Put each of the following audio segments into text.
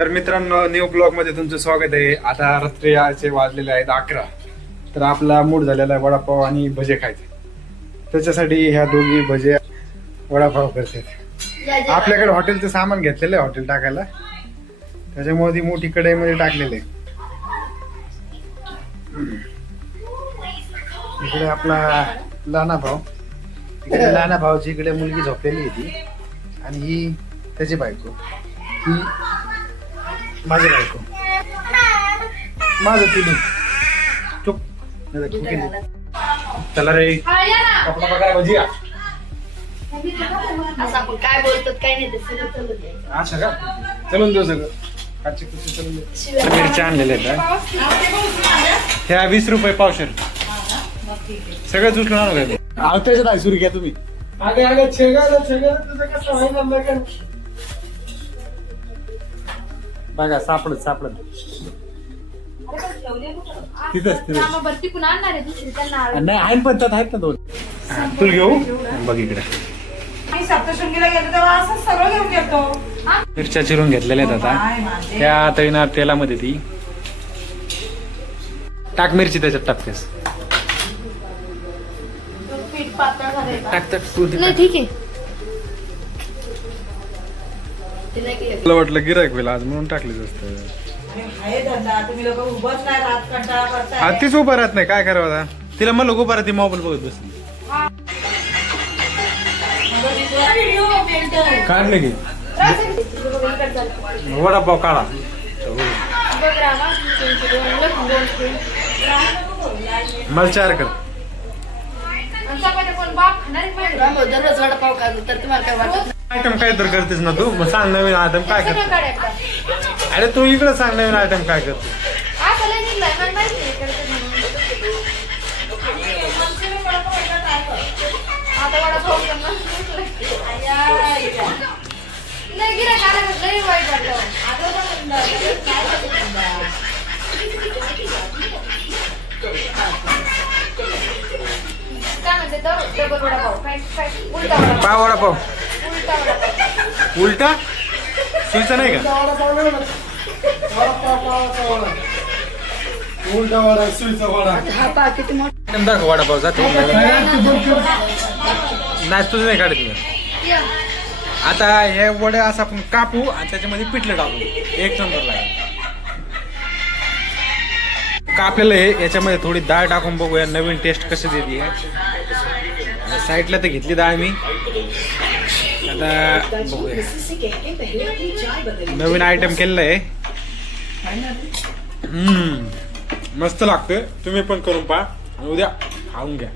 तर मित्रांनो, new blog मध्ये तुमचं स्वागत आहे. आता रात्रीचे वाजलेले आहेत 11. तर आपला मूड झालेला आहे वडापाव आणि भजे खायचे. त्याच्यासाठी ह्या दोघी भजे वडापाव करतात. आपल्याकडे हॉटेलचं सामान घेतलेलं आहे हॉटेल टाकायला, त्याच्यामुळे ती मोठी कढईमध्ये टाकलेले आहे. इकडे आपला लहाना भाऊ, इकडे लहाना भाऊची इकडे मुलगी झोपलेली आहे ती, आणि ही त्याची बायको, ही माझी बायको, माझं तिने चुप. चला रे, कपडा बघा भजी. काय बोलतात काय नाही ते सगळं अच्छा का, चलून देऊ सगळं. काची कुची चलून देऊ. मिरच्या आणलेल्या आहेत ह्या 20 रुपये पावशेर. सगळं उचलून आणू का त्याच्यात आहे सुरू घ्या तुम्ही. आगे आगे छेगा तुझं कसं व्हायला लागलं. बघा सापडत तिथंच भरती पुन्हा आणणार आहे दुसरी त्यांना. नाही आहे पण त्यात आहेत ना 2. तुला घेऊ बघ इकडे. मी सप्तशृंगीला गेलो तेव्हा असं सगळं घेऊन येतो. मिरच्या चिरून घेतलेल्या आहेत आता. त्या आता येणार तेलामध्ये. ती टाक मिरची त्याच्यात टाकतेस. पीठ पातळ करायचं. टाक नाही ठीक आहे. मला वाटलं गिरायक होईल आज म्हणून टाकलीच असतं. आहे धंदा, तुम्ही लोक उभंच नाही राहत, कंटाळा करताय. तीच उभं राहत नाही, काय करावं आता. तिला म्हणलं उभं राहते, मोबाईल बघत बसली. काढले की वडापाव काढा. मला 4 कर. दररोज वडापाव खातो तर तुम्हाला काय वाटत आयटम काय तर करतेस ना तू. मग सांग नवीन आयटम काय करते. अरे तू इकडे सांग नवीन आयटम काय करते. आता वडापाव नाही गिरायक आलं तर लई वाईट वाटलं. काय म्हणते डबल वडापाव. उलटा वडापाव. पाव वडापाव उलटा वडापाव. उलटा सुईचा नाही का. उलटा वडा, सुईचा वडा. हा पहा किती मोठा. आयटम दाखव वडापाव जातो. नाही तुझं नाही काढत मी. आता हे वडे असं आपण कापू आणि त्याच्यामध्ये पिठलं टाकू. 1 नंबर लागेल. कापलेलं आहे, याच्यामध्ये थोडी डाळ टाकून बघूया नवीन टेस्ट कशी देते. साईडला तर घेतली डाळ मी. आता बघूया. नवीन आयटम केलेलं आहे. मस्त लागतंय. तुम्ही पण करून पहा आणि उद्या खाऊन घ्या.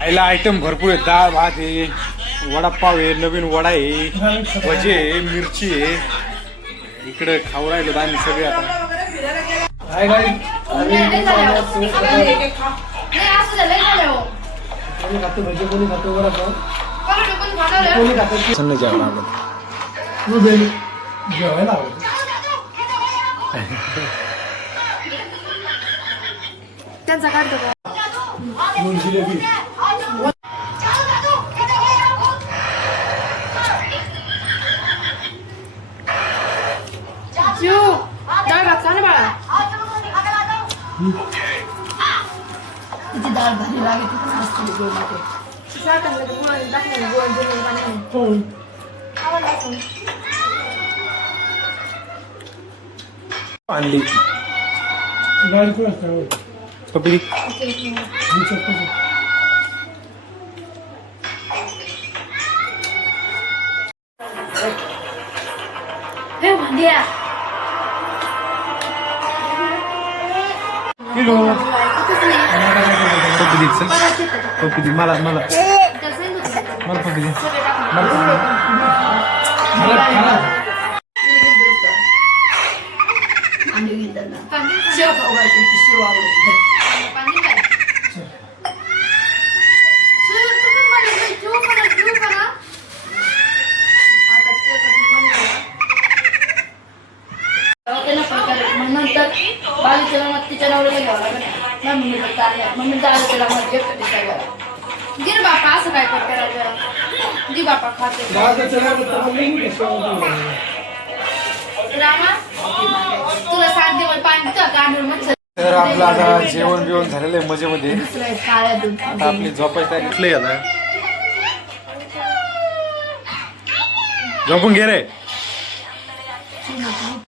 आईला आयटम भरपूर आहे. डाळ भात आहे, वडापाव आहे, नवीन वडा आहे, भजी आहे, मिरची आहे. इकडे खाऊ राहिलो आम्ही सगळे. आता कोणी खातो भजी, कोणी खातो वडापाव, सन्न जेवायला आवडत. जेवायला आवडत. त्यांचा काढतो का जिलेबी. डाळ भात खा ना बाळा. किती डाळ भारी लागते. आणली डाळ कुठं असतं? कपडी. हे भांड्या किलो कपडी कपडी. मला कपडी. शेव आवडते. शेव आवडते. नंतर बालीच्या मग तिच्या नवऱ्याला घ्यावं लागेल. मम्मी त्याला मग गिर बापा असं काय करते राजा. जी बापा खाते. रामा तुला साथ दे मला पाणी तर कांदून मग तर आपलं आता जेवण बिवण झालेलं आहे मजेमध्ये. दुसरं काळ्या दूध आता आपली झोपायची तयारी कुठली आता झोपून घे रे.